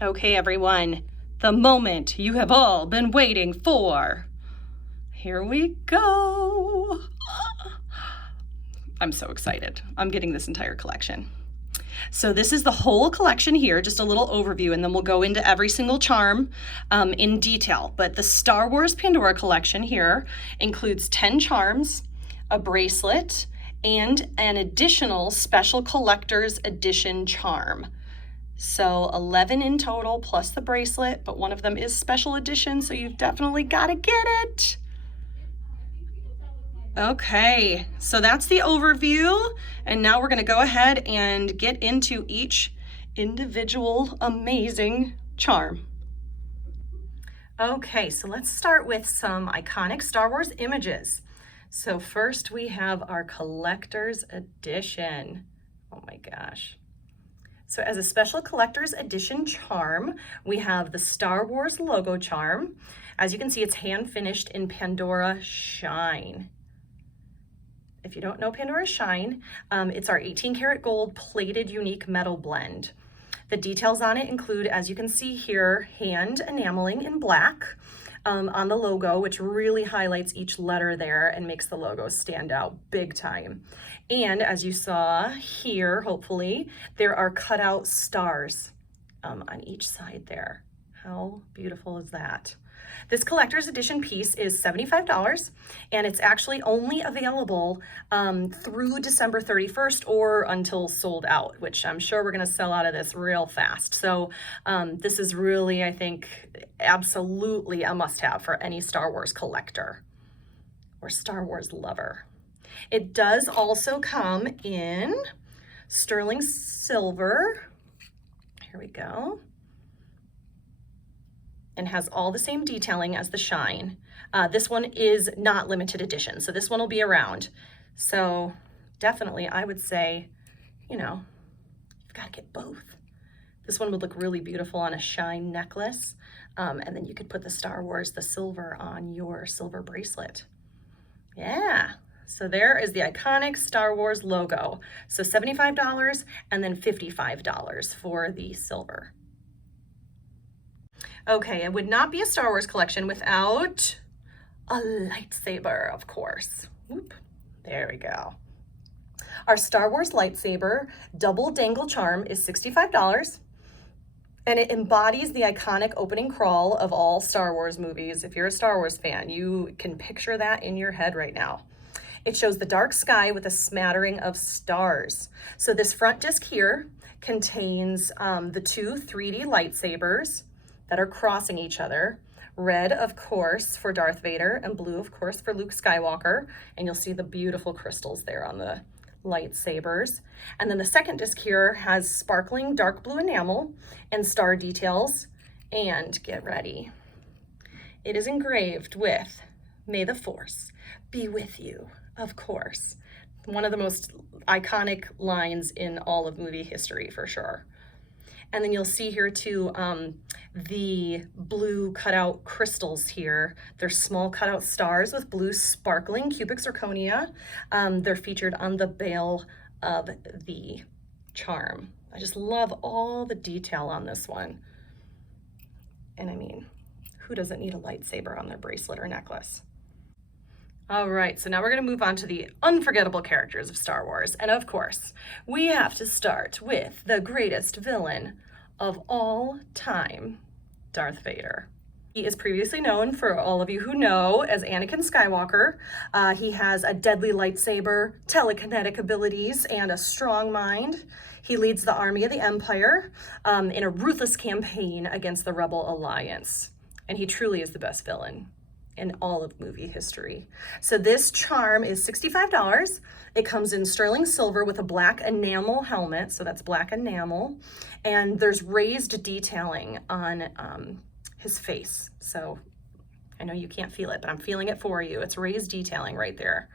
Okay, everyone, the moment you have all been waiting for. Here we go. I'm so excited. I'm getting this entire collection. So this is the whole collection here, just a little overview, and then we'll go into every single charm in detail. But the Star Wars Pandora collection here includes 10 charms, a bracelet, and an additional special collector's edition charm. So 11 in total plus the bracelet, but one of them is special edition, so you've definitely got to get it. Okay, so that's the overview, and now we're going to go ahead and get into each individual amazing charm. Okay, so let's start with some iconic Star Wars images. So first we have our collector's edition. Oh my gosh. So as a special collector's edition charm, we have the Star Wars logo charm. As you can see, it's hand finished in Pandora Shine. If you don't know Pandora Shine, it's our 18 karat gold plated unique metal blend. The details on it include, as you can see here, hand enameling in black on the logo, which really highlights each letter there and makes the logo stand out big time. And as you saw here, hopefully, there are cutout stars on each side there. How beautiful is that? This collector's edition piece is $75, and it's actually only available through December 31st or until sold out, which I'm sure we're going to sell out of this real fast. So this is really, I think, absolutely a must-have for any Star Wars collector or Star Wars lover. It does also come in sterling silver. Here we go. And has all the same detailing as the Shine. This one is not limited edition, so this one will be around. So definitely, I would say, you know, you've got to get both. This one would look really beautiful on a Shine necklace, and then you could put the Star Wars, the silver, on your silver bracelet. Yeah, so there is the iconic Star Wars logo. So $75 and then $55 for the silver. Okay, it would not be a Star Wars collection without a lightsaber, of course. Whoop, there we go. Our Star Wars lightsaber double dangle charm is $65, and it embodies the iconic opening crawl of all Star Wars movies. If you're a Star Wars fan, you can picture that in your head right now. It shows the dark sky with a smattering of stars. So this front disc here contains the two 3D lightsabers that are crossing each other. Red, of course, for Darth Vader, and blue, of course, for Luke Skywalker. And you'll see the beautiful crystals there on the lightsabers. And then the second disc here has sparkling dark blue enamel and star details. And get ready. It is engraved with, "May the Force be with you," of course. One of the most iconic lines in all of movie history, for sure. And then you'll see here too, the blue cutout crystals here. They're small cutout stars with blue sparkling cubic zirconia. They're featured on the bail of the charm. I just love all the detail on this one. And I mean, who doesn't need a lightsaber on their bracelet or necklace? All right, so now we're gonna move on to the unforgettable characters of Star Wars. And of course, we have to start with the greatest villain of all time, Darth Vader. He is previously known, for all of you who know, as Anakin Skywalker. He has a deadly lightsaber, telekinetic abilities, and a strong mind. He leads the army of the Empire in a ruthless campaign against the Rebel Alliance. And he truly is the best villain in all of movie history. So this charm is $65. It comes in sterling silver with a black enamel helmet, so that's black enamel, and there's raised detailing on his face. So I know you can't feel it, but I'm feeling it for you. It's raised detailing right there.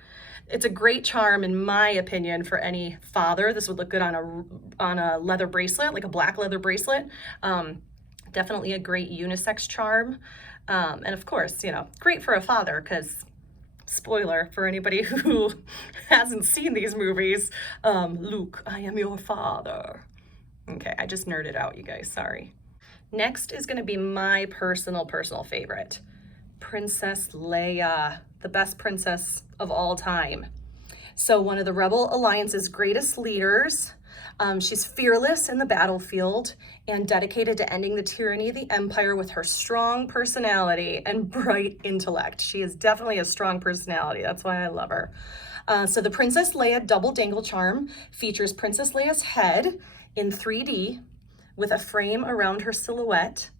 It's a great charm, in my opinion, for any father. This would look good on a leather bracelet, like a black leather bracelet. Definitely a great unisex charm. And of course, you know, great for a father, because spoiler for anybody who hasn't seen these movies, Luke, I am your father. Okay, I just nerded out, you guys, sorry. Next is going to be my personal favorite, Princess Leia, the best princess of all time. So one of the Rebel Alliance's greatest leaders. She's fearless in the battlefield and dedicated to ending the tyranny of the Empire with her strong personality and bright intellect. She is definitely a strong personality. That's why I love her. So the Princess Leia double dangle charm features Princess Leia's head in 3D with a frame around her silhouette,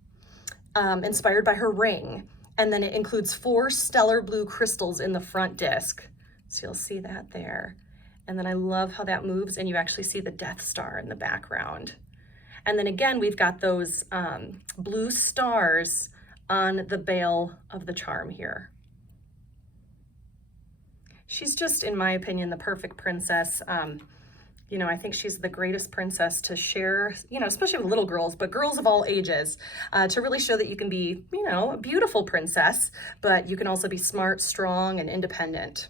inspired by her ring. And then it includes 4 stellar blue crystals in the front disc. So you'll see that there. And then I love how that moves and you actually see the Death Star in the background. And then again, we've got those blue stars on the bail of the charm here. She's just, in my opinion, the perfect princess. You know, I think she's the greatest princess to share, you know, especially with little girls, but girls of all ages, to really show that you can be, you know, a beautiful princess, but you can also be smart, strong, and independent.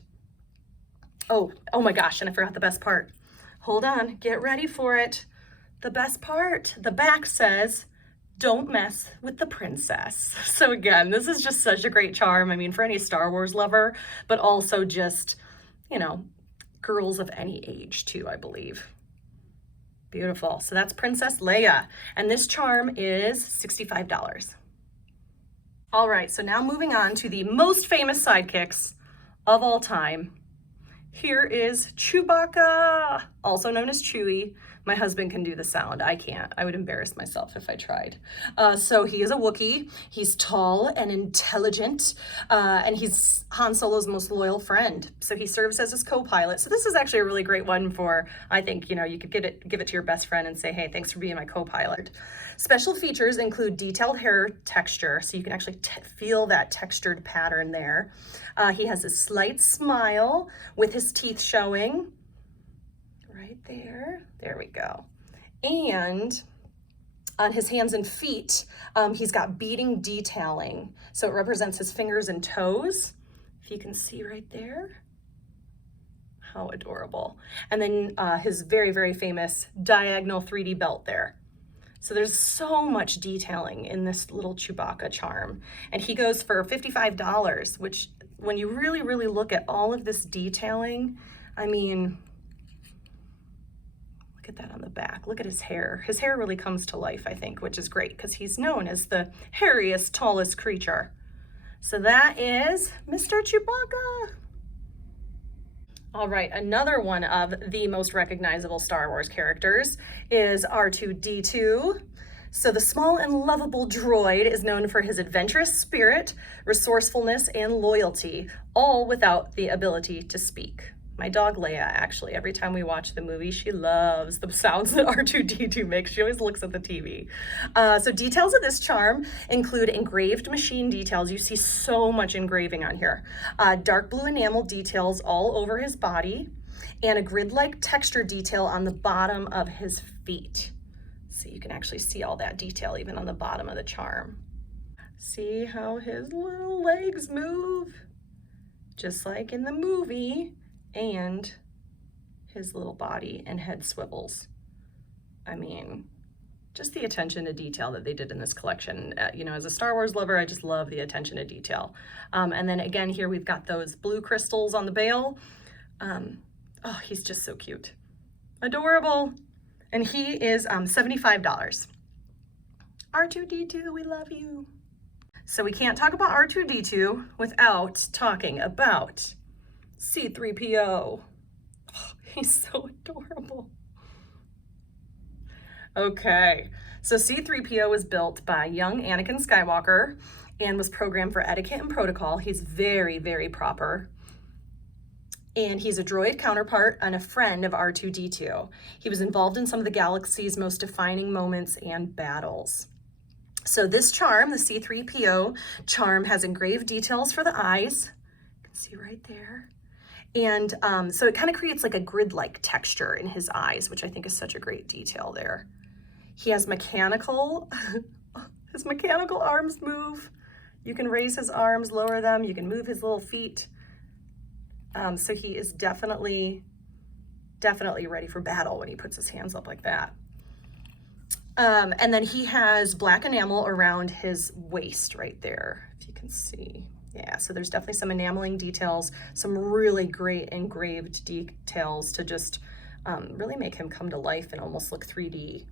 Oh my gosh, and I forgot the best part. Hold on, get ready for it. The best part, the back says, don't mess with the princess. So again, this is just such a great charm. I mean, for any Star Wars lover, but also just, you know, girls of any age too, I believe. Beautiful. So that's Princess Leia. And this charm is $65. All right, so now moving on to the most famous sidekicks of all time. Here is Chewbacca, also known as Chewie. My husband can do the sound. I can't. I would embarrass myself if I tried. So he is a Wookiee. He's tall and intelligent, and he's Han Solo's most loyal friend. So he serves as his co-pilot. So this is actually a really great one for, I think, you know, you could give it to your best friend and say, hey, thanks for being my co-pilot. Special features include detailed hair texture, so you can actually feel that textured pattern there. He has a slight smile with his teeth showing. Right there. There we go. And on his hands and feet, he's got beading detailing. So it represents his fingers and toes. If you can see right there. How adorable. And then his very, very famous diagonal 3D belt there. So there's so much detailing in this little Chewbacca charm. And he goes for $55, which when you really, really look at all of this detailing, I mean, look at that on the back. Look at his hair. His hair really comes to life, I think, which is great because he's known as the hairiest, tallest creature. So that is Mr. Chewbacca. All right, another one of the most recognizable Star Wars characters is R2-D2. So the small and lovable droid is known for his adventurous spirit, resourcefulness, and loyalty, all without the ability to speak. My dog Leia, actually, every time we watch the movie, she loves the sounds that R2-D2 makes. She always looks at the TV. So details of this charm include engraved machine details. You see so much engraving on here. Dark blue enamel details all over his body, and a grid-like texture detail on the bottom of his feet. So you can actually see all that detail even on the bottom of the charm. See how his little legs move? Just like in the movie. And his little body and head swivels. I mean, just the attention to detail that they did in this collection. You know, as a Star Wars lover, I just love the attention to detail. And then again, here we've got those blue crystals on the bail. Oh, he's just so cute. Adorable. And he is $75. R2-D2, we love you. So we can't talk about R2-D2 without talking about C-3PO. Oh, he's so adorable. Okay, so C-3PO was built by young Anakin Skywalker and was programmed for etiquette and protocol. He's very, very proper. And he's a droid counterpart and a friend of R2-D2. He was involved in some of the galaxy's most defining moments and battles. So this charm, the C-3PO charm, has engraved details for the eyes. You can see right there. And so it kind of creates like a grid-like texture in his eyes, which I think is such a great detail there. He has mechanical, his mechanical arms move. You can raise his arms, lower them. You can move his little feet. So he is definitely ready for battle when he puts his hands up like that. And then he has black enamel around his waist right there, if you can see. Yeah, so there's definitely some enameling details, some really great engraved details to just really make him come to life and almost look 3D.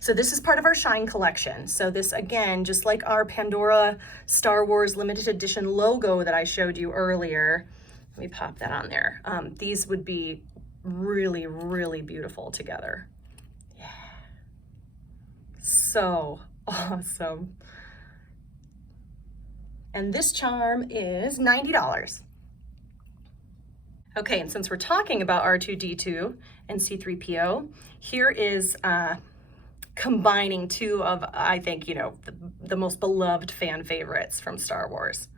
So this is part of our Shine collection. So this, again, just like our Pandora Star Wars limited edition logo that I showed you earlier, let me pop that on there. These would be really, really beautiful together. Yeah. So awesome. And this charm is $90. Okay, and since we're talking about R2-D2 and C-3PO, here is combining two of, I think, you know, the most beloved fan favorites from Star Wars.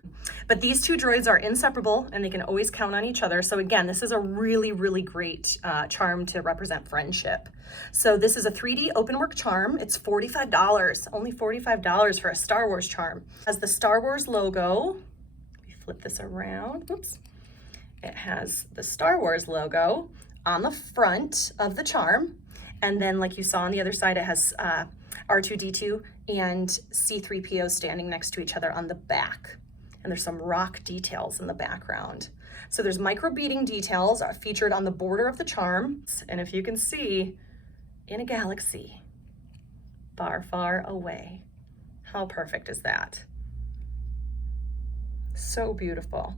But these two droids are inseparable and they can always count on each other. So again, this is a really, really great charm to represent friendship. So this is a 3D open work charm. It's $45, only $45 for a Star Wars charm. It has the Star Wars logo. Let me flip this around, oops. It has the Star Wars logo on the front of the charm. And then, like you saw on the other side, it has R2-D2 and C-3PO standing next to each other on the back. And there's some rock details in the background. So there's micro beading details featured on the border of the charm. And if you can see, in a galaxy, far, far away. How perfect is that? So beautiful.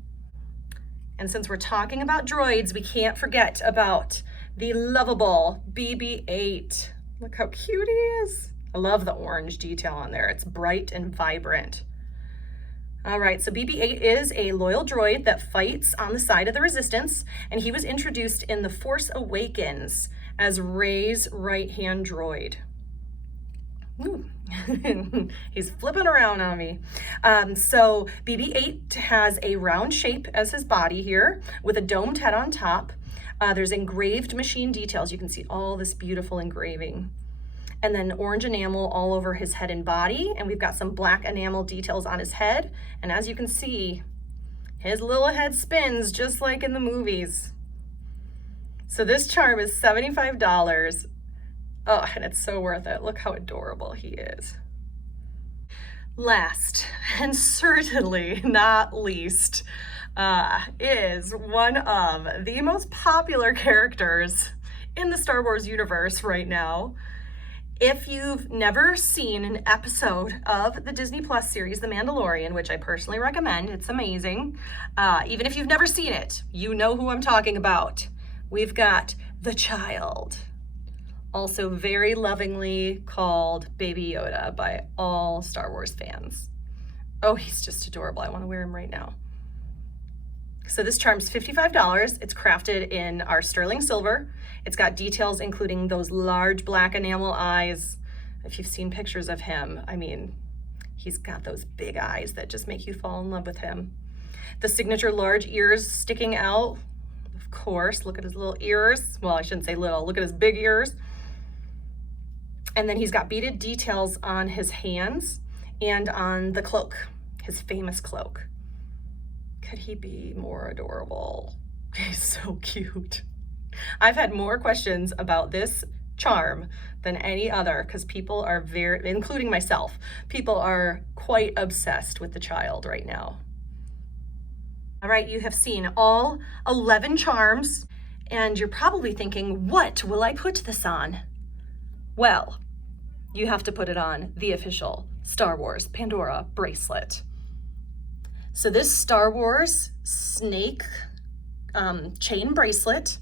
And since we're talking about droids, we can't forget about the lovable BB-8. Look how cute he is. I love the orange detail on there. It's bright and vibrant. All right, so BB-8 is a loyal droid that fights on the side of the Resistance, and he was introduced in The Force Awakens as Rey's right-hand droid. Ooh. He's flipping around on me. So BB-8 has a round shape as his body here with a domed head on top. There's engraved machine details. You can see all this beautiful engraving. And then orange enamel all over his head and body. And we've got some black enamel details on his head. And as you can see, his little head spins just like in the movies. So this charm is $75. Oh, and it's so worth it. Look how adorable he is. Last, and certainly not least, is one of the most popular characters in the Star Wars universe right now. If you've never seen an episode of the Disney Plus series, The Mandalorian, which I personally recommend, it's amazing. Even if you've never seen it, you know who I'm talking about. We've got the child, also very lovingly called Baby Yoda by all Star Wars fans. Oh, he's just adorable. I want to wear him right now. So this charm's $55. It's crafted in our sterling silver. It's got details including those large black enamel eyes. If you've seen pictures of him, I mean, he's got those big eyes that just make you fall in love with him. The signature large ears sticking out, of course. Look at his little ears. Well, I shouldn't say little. Look at his big ears. And then he's got beaded details on his hands and on the cloak, his famous cloak. Could he be more adorable? He's so cute. I've had more questions about this charm than any other because people are very, including myself, people are quite obsessed with the child right now. All right, you have seen all 11 charms and you're probably thinking, what will I put this on? Well, you have to put it on the official Star Wars Pandora bracelet. So this Star Wars snake chain bracelet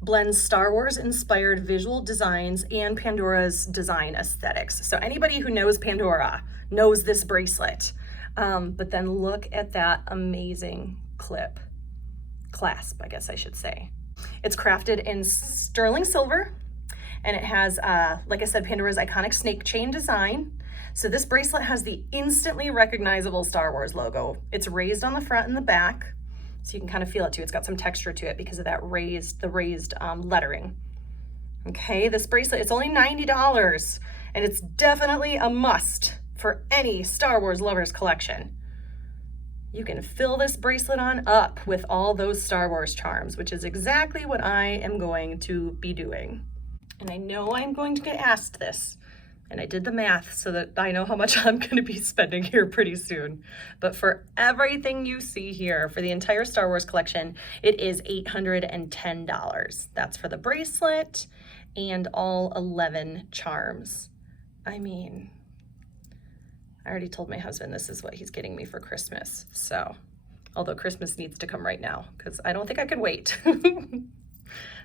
blends Star Wars inspired visual designs and Pandora's design aesthetics. So anybody who knows Pandora knows this bracelet. But then look at that amazing clasp, I guess I should say. It's crafted in sterling silver and it has, like I said, Pandora's iconic snake chain design. So this bracelet has the instantly recognizable Star Wars logo. It's raised on the front and the back, so you can kind of feel it too. It's got some texture to it because of that raised lettering. Okay, this bracelet, it's only $90, and it's definitely a must for any Star Wars lovers collection. You can fill this bracelet on up with all those Star Wars charms, which is exactly what I am going to be doing. And I know I'm going to get asked this And I did the math so that I know how much I'm going to be spending here pretty soon. But for everything you see here, for the entire Star Wars collection, it is $810. That's for the bracelet and all 11 charms. I mean, I already told my husband this is what he's getting me for Christmas. So, although Christmas needs to come right now because I don't think I could wait.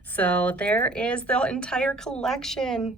So there is the entire collection.